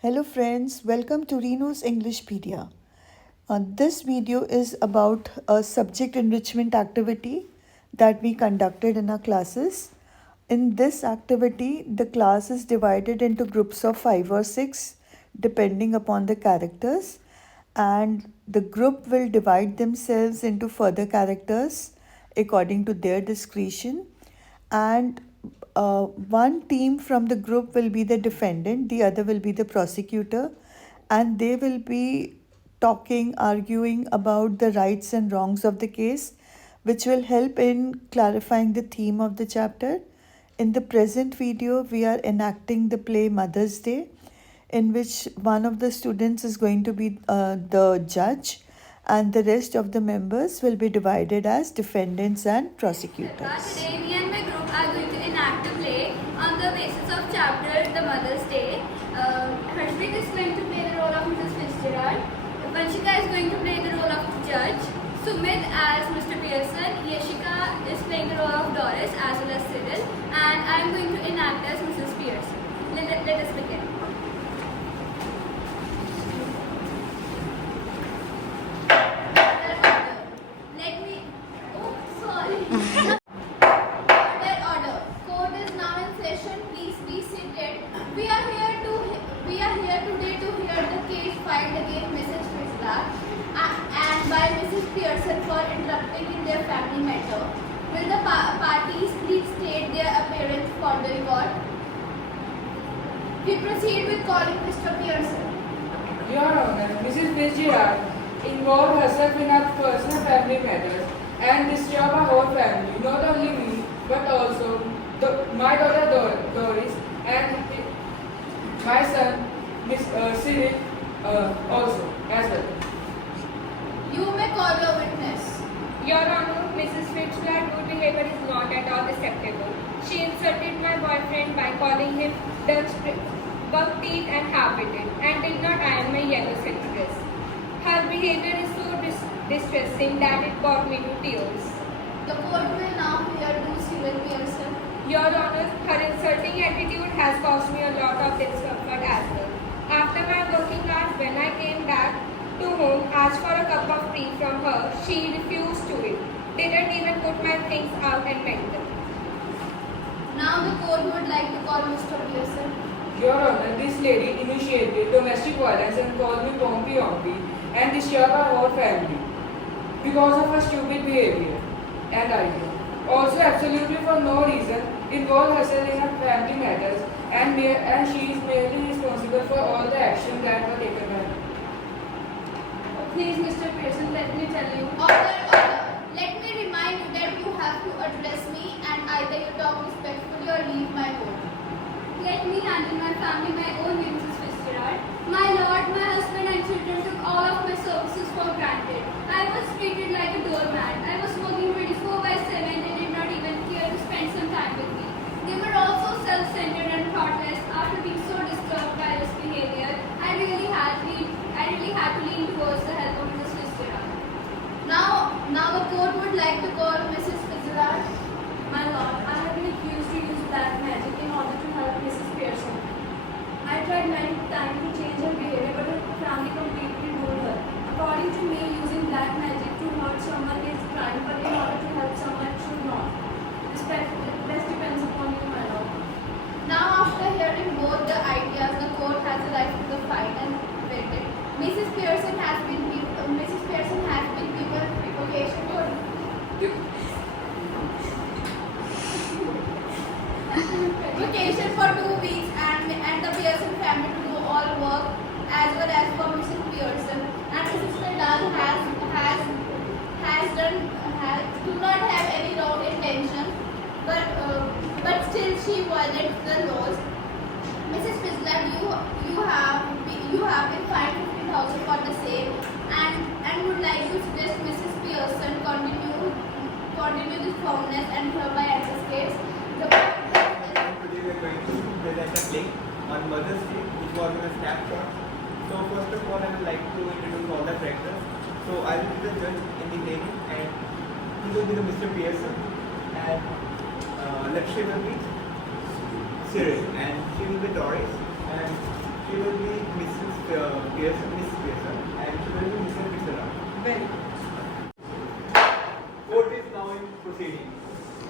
Hello friends, welcome to Reno's Englishpedia. This video is about a subject enrichment activity that we conducted in our classes. In this activity, the class is divided into groups of 5 or 6 depending upon the characters, and the group will divide themselves into further characters according to their discretion, and one team from the group will be the defendant, the other will be the prosecutor, and they will be talking, arguing about the rights and wrongs of the case, which will help in clarifying the theme of the chapter. In the present video, we are enacting the play Mother's Day, in which one of the students is going to be the judge, and the rest of the members will be divided as defendants and prosecutors. Today, me and my group are going to enact a play on the basis of chapter The Mother's Day. Harshpreet is going to play the role of Mrs. Fitzgerald. Vanshika is going to play the role of the judge. Sumit as Mr. Pearson. Yeshika is playing the role of Doris as well as Cyril. And I am going to enact as Mrs. Pearson. Let us begin. Pearson for interrupting in their family matter. Will the parties please state their appearance for the record? We proceed with calling Mr. Pearson. Your Honor, Mrs. Fitzgerald involved herself in her personal family matters and disturbed her whole family, not only me, but also my daughter Doris and my son, Cyril, also, as well. You may call your witness. Your Honor, Mrs. Fitzgerald's good behavior is not at all acceptable. She insulted my boyfriend by calling him buck teeth and half-witted, and did not iron my yellow silk dress. Her behavior is so distressing that it brought me to tears. The court will now hear to Cyril Pearson. Your Honor, her insulting attitude has caused me a lot of discomfort as well. After my working hours, when I came back to home, asked for a cup of tea from her, she refused to it. Didn't even put my things out and met them. Now the court would like to call Mr. Pearson. Your Honor, this lady initiated domestic violence and called me Pompey and disturbed her whole family because of her stupid behavior and idea. Also, absolutely for no reason, involved herself in her family matters, and she is merely responsible for all the actions that were taken by her. Please, Mr. Pearson, let me tell you. Order. Let me remind you that you have to address me, and either you talk respectfully or leave my court. Let me handle my family my own way, Mrs. Fitzgerald. My lord, my husband and children took all of my services for granted. I was treated like a doormat. I was working 24/7. They did not even care to spend some time with me. They were also self-centered and thoughtless. After being so disturbed by this behavior, I really had to lean towards the help of Mrs. Fitzgerald. Now the court would like to call Mrs. Fitzgerald. My lord, I have been accused to use black magic in order to help Mrs. Pearson. I tried many times to change her behavior, but her family completely ruled her. According to me, using black magic to hurt someone is crime, but in order to help someone, it should not. This depends upon you, my lord. Now, after hearing both the ideas, the court has the right to the final verdict. Mrs. Pearson has been given revocation for vacation for 2 weeks, and the Pearson family to do all work as well as for Mrs. Pearson. And Mrs. Fitzgerald do not have any wrong intention, but still she violates the laws. Mrs. Fitzgerald, you have been fined 50,000 for the same, and would like to suggest Mrs. Pearson continue this firmness and hereby end this case. Today we are going to present a play on Mother's Day, which was in a snapshot. So first of all, I would like to introduce all the characters. So I will be the judge in the hearing, and he will be the Mr. Pearson, and Lakshya will be Cyril, and she will be Doris, and she will be Pearson, Miss Pearson, I am children to Mr. Fitzgerald. Well, Court is now in proceeding.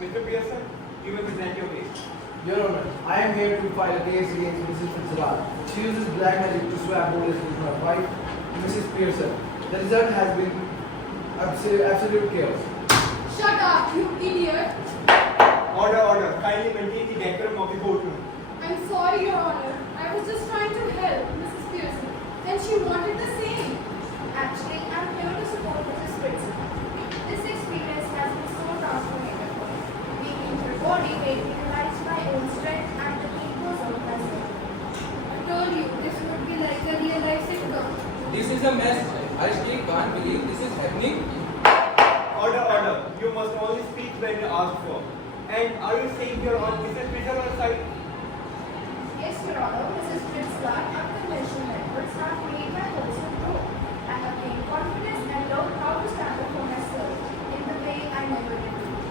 Mr. Pearson, you may present your case. Your Honor, I am here to file a case against Mrs. Fitzgerald. She uses black magic to swap bullets with my wife, Mrs. Pearson. The result has been absolute chaos. Shut up, you idiot! Order, order. Kindly maintain the decorum of the courtroom. I'm sorry, Your Honor. I was just trying to help Mrs. Pearson, and she wanted the same. Actually, I'm here to support Mrs. Fitzgerald. This experience has been so transformative for me. Being in her body made me realize my own strength and the equals of myself. I told you this would be like a real life sitcom. This is a mess. I still can't believe this is happening. Order, order. You must only speak when asked for. And are you saying you're on Mrs. Fitzgerald's side? Yes, Your Honor, Mrs. Fitzgerald, unconventional methods have made my person grow. I have gained confidence and learned how to stand up for myself in the way I never did before.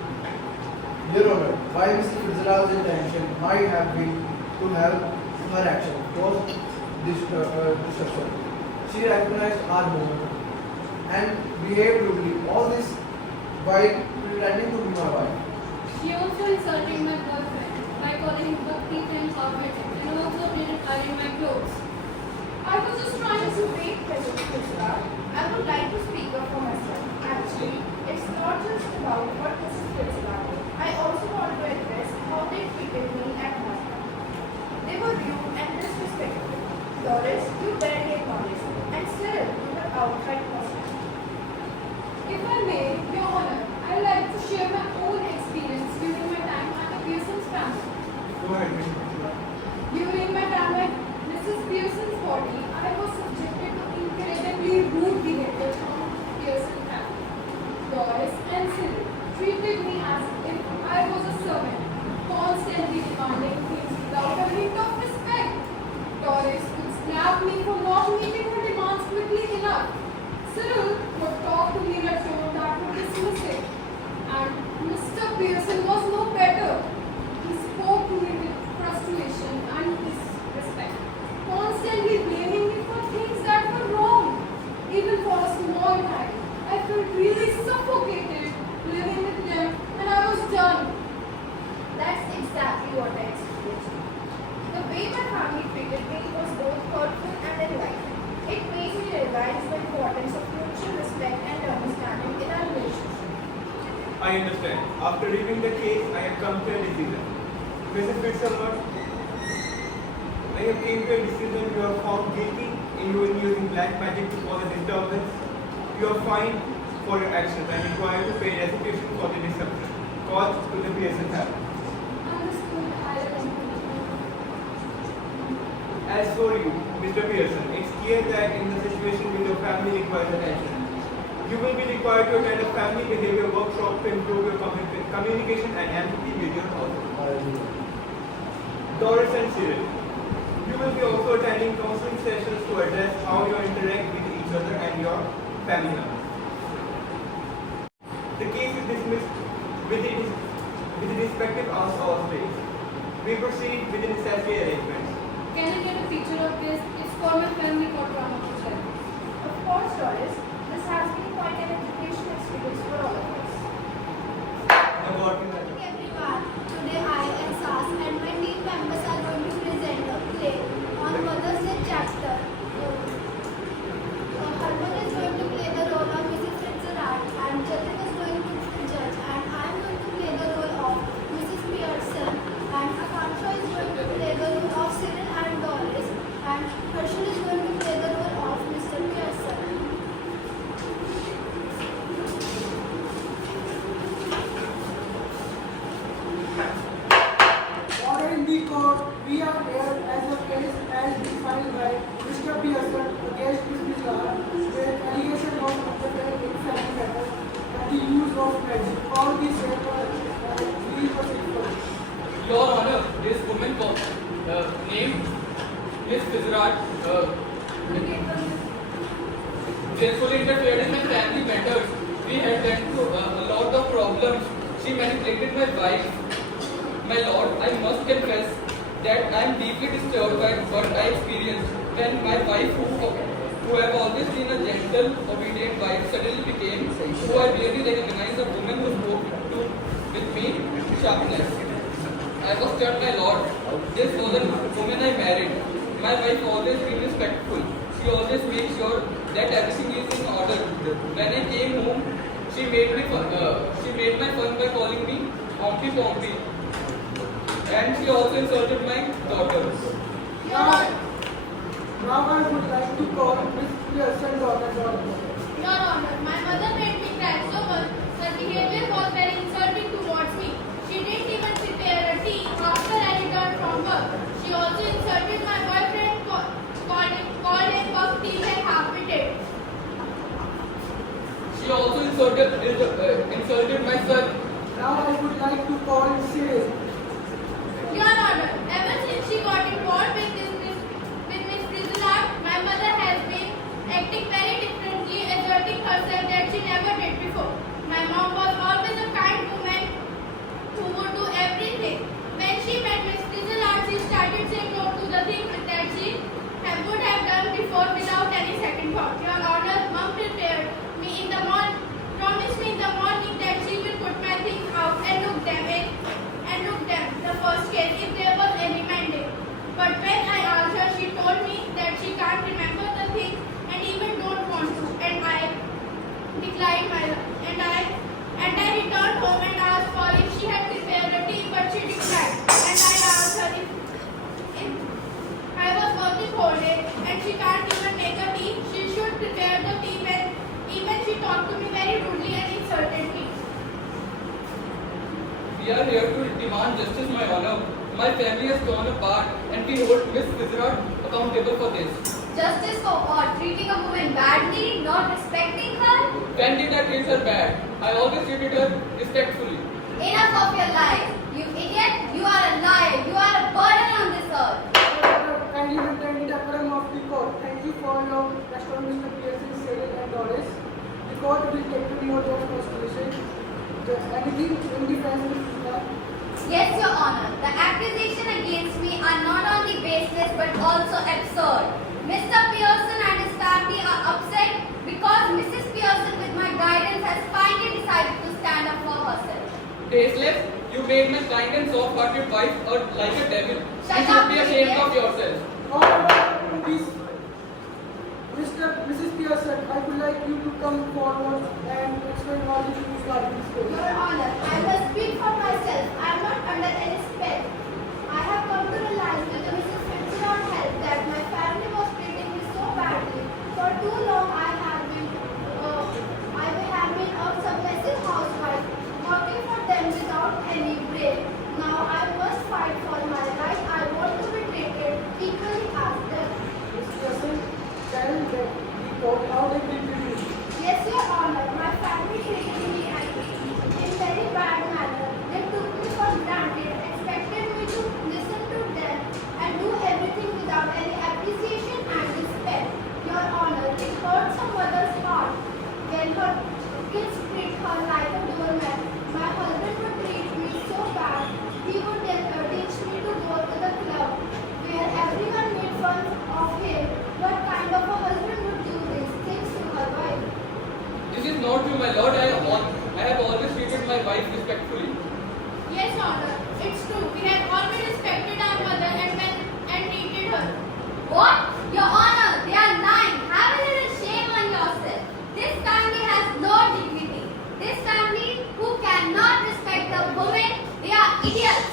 Your Honor, while Mrs. Fitzgerald's intention might have been to help, her action caused destruction. She recognized our movement and behaved rudely. All this while pretending to be my wife. She also insulted my boyfriend by calling him Bhakti and Harvard, and also didn't iron my clothes. I was just trying to Great Mrs. Fitzgerald, I would like to speak up for myself. Actually, it's not just about what Mrs. Fitzgerald did. I also want to address how they treated me at home. They were rude and disrespectful. Doris, you barely acknowledged me, and still you were outright hostile. If I may, Your Honor, I'd like to share my own experience during my time at the Pearson's family. Go ahead, Mrs. Fitzgerald. During my time at Mrs. Pearson's body, I was subjected to incredibly rude behavior from the Pearson family. Doris and Cyril treated me as if I was a servant, constantly demanding things without a hint of respect. Doris would slap me for not meeting her demands quickly enough. Cyril would talk to me in a tone that would dismiss it. And Mr. Pearson was no better. He spoke to me with frustration and disrespect, constantly blaming me for things that were wrong. Even for a small time, I felt really suffocated living with them, and I was done. That's exactly what I experienced. The way my family treated me was both hurtful and enlightening. It made me realize the importance of mutual respect and understanding in our relationship. I understand. After reviewing the case, I have come to a decision. Mrs. Fitzgerald, I have came to a decision. You are found guilty in using black magic to cause a disturbance. You are fined for your actions and required to pay restitution for the disruption caused to the Pearson family. Understood, As for you, Mr. Pearson, it's clear that in the situation with your family requires attention. You will be required to attend a family behavior workshop to improve your communication and empathy with your household. Doris and Cyril, you will be also attending counseling sessions to address how you interact with each other and your family members. The case is dismissed with the respective hours placed. We proceed with the necessary arrangements. Can I get a picture of this? It's for my family for drama to share. Of course, Doris, this has been quite an education experience for all of us. About you, madam. Everyone, today I, Sas, and my team members are going to present a play on Mother's Day chapter. Harman is going to play the role of Mrs. Fitzgerald, and Jatin is going to be the judge, and I am going to play the role of Mrs. Pearson, and Akansha is going to play the role of Cyril and Doris, and Harshal is going to play the role of Mr. Pearson. Order in the court, we are here as a case as defined by Mr. Pearson against Ms. Fitzgerald, where allegation of interference in family matters and the use of magic. All these papers we proceed. Your Honor, this woman named Miss Fitzgerald gracefully interfered in my family matters. We had led to a lot of problems. She manipulated my wife. My lord, I must confess that I am deeply disturbed by what I experienced when my wife, who who have always been a gentle, obedient wife, suddenly became who I really recognized a woman who spoke to with me sharpness. I was stunned, my lord. This was the woman I married. My wife always been respectful. She always makes sure that everything is in order. When I came home, she made my fun by calling me Pompey Pompey. And she also insulted my daughters. Now I would like to call Miss Pearson daughter. Your Honor, my mother made me cry so much. Her behavior was very insulting towards me. She didn't even prepare a tea after I returned from work. She also insulted my boyfriend, called him puff tea and half-witted. She also insulted my son. Now I would like to call Cyril. Your Honor, ever since she got involved with Miss Frizzlard, my mother has been acting very differently, asserting herself that she never did before. My mom was always a kind woman who would do everything. When she met Miss Frizzlard, she started saying no to the things that she would have done before without any second thought. Your Honor, Mom prepared me in the morning, promised me in the morning that she will put my things out and look them the first case if there was any mandate. But when I asked her, she told me that she can't remember the things and even don't want to. And I declined and I returned home and asked her if she had prepared a tea, but she declined. And I asked her if I was working whole day and she can't even make a tea, she should prepare the tea when even she talked to me very rudely and insulted me. We are here to demand justice, my honor. My family has torn apart and we hold Miss Fitzgerald accountable for this. Justice for what? Treating a woman badly, not respecting her? When did I treat her bad? I always treated her respectfully. Enough of your lies. You idiot, you are a liar. You are a burden on this earth. Kindly maintain the decorum of the court. Thank you for your response, Mr. Pearson, Cyril and Doris. The court will take to note of constitution. Anything in defense, Mr. Yes, Your Honor. The accusation against me are not only baseless but also absurd. Mr. Pearson and his family are upset because Mrs. Pearson, with my guidance, has finally decided to stand up for herself. Tasteless, you made my kind and soft-hearted wife like a devil. Shut You should up, be ashamed idiot. of yourself. Please, Mrs. Pearson, I would like you to come forward and explain all the issues regarding this case. Your Honor, I must speak for myself. I am not under any spell. I have come to realize with the Mrs. Fitzgerald help that my family was treating me so badly. For too long I have been a submissive housewife, working for them without any break. Now I must fight for my right. I want to be treated equally as them. Mrs. Pearson, tell the court how they treated you. Yes, Your Honor, my family treated me in very bad manner. They took me for granted, expected me to listen to them and do everything without any appreciation and respect. Your Honor, it hurts a mother's heart when her kids treat her like a doormat. My husband would treat me so bad. He would teach me to go to the club where everyone made fun of him. What kind of a husband would do these things to her wife? This is not true, my lord. I have always treated my wife respectfully. Yes, Honor, it's true. We have always respected our mother and treated her. What? Your Honor, they are lying. Have a little shame on yourself. This family has no dignity. This family who cannot respect a woman, they are idiots.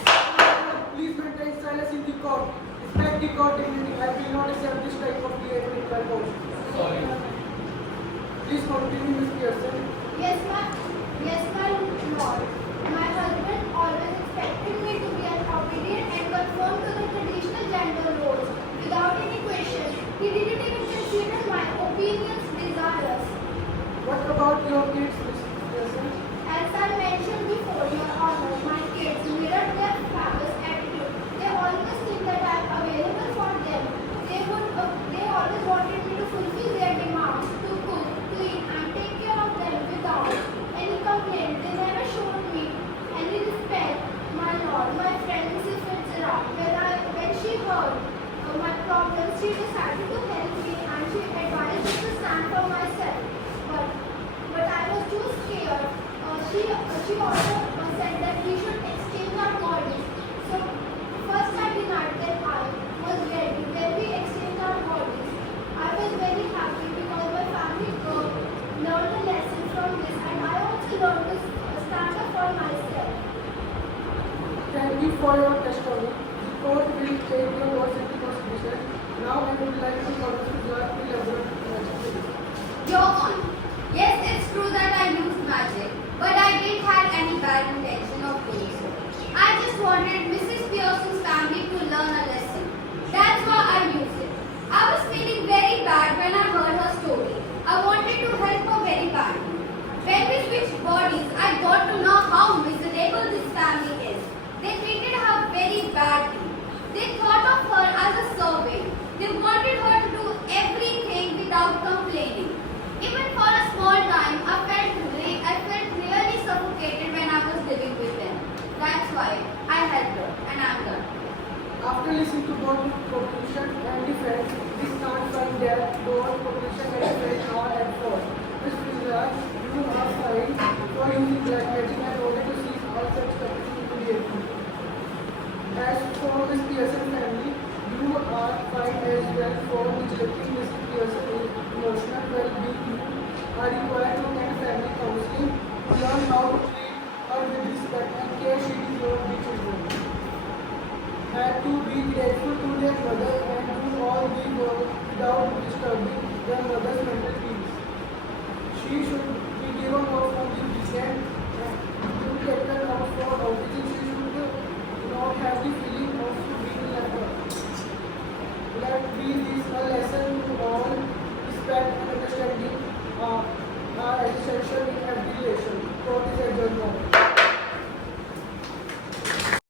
Please maintain silence in the court. Respect the court dignity. I will not accept this type of behavior in my court. Sorry. Please continue, Ms. Pearson. Yes, my lord. My husband always expected me to be an obedient and conform to the traditional gender roles without any question. He didn't even consider my opinions, desires. What about your kids, Ms. Pearson? As I mentioned before, Your Honor, my kids mirror their father's attitude. They always think that I am available for them. They always wanted me to fulfill their demands, to cook, clean, and take care of them without any complaint. They never showed me any respect. My lord, my friend Mrs. Fitzgerald, when she heard my problems, she decided to help me and she advised tell me what is your elaborate magic? Your Honor, yes, it's true that I used magic, but I didn't have any bad intention of doing so. I just wanted Mrs. Pearson's family to learn a lesson. That's why I used it. I was feeling very bad when I heard her story. I wanted to help her very badly. When we switched bodies, I got to know how miserable this family is. They treated her very badly. They thought of her as a servant. They wanted her to do everything without complaining. Even for a small time, I felt really suffocated when I was living with them. That's why I helped her, and I'm done. After listening to both proposition and defense, we can't find that both proposition and defense are at fault. This prisoner, you are fined for using black magic and order to cease all such practices immediately. As for Miss Pearson family, you are fined as well for neglecting Miss Pearson's emotional well-being. You are required to attend family counseling, learn how to treat her with respect and care she deserves the children. And to be grateful to their mother and do all the work without disturbing their mother's mental peace. She should be given off on the weekend and to take her out for outing. She should not have the feeling of being left out. Let be this a lesson to all. Respect and understanding are essential in every relation. Court is adjourned now.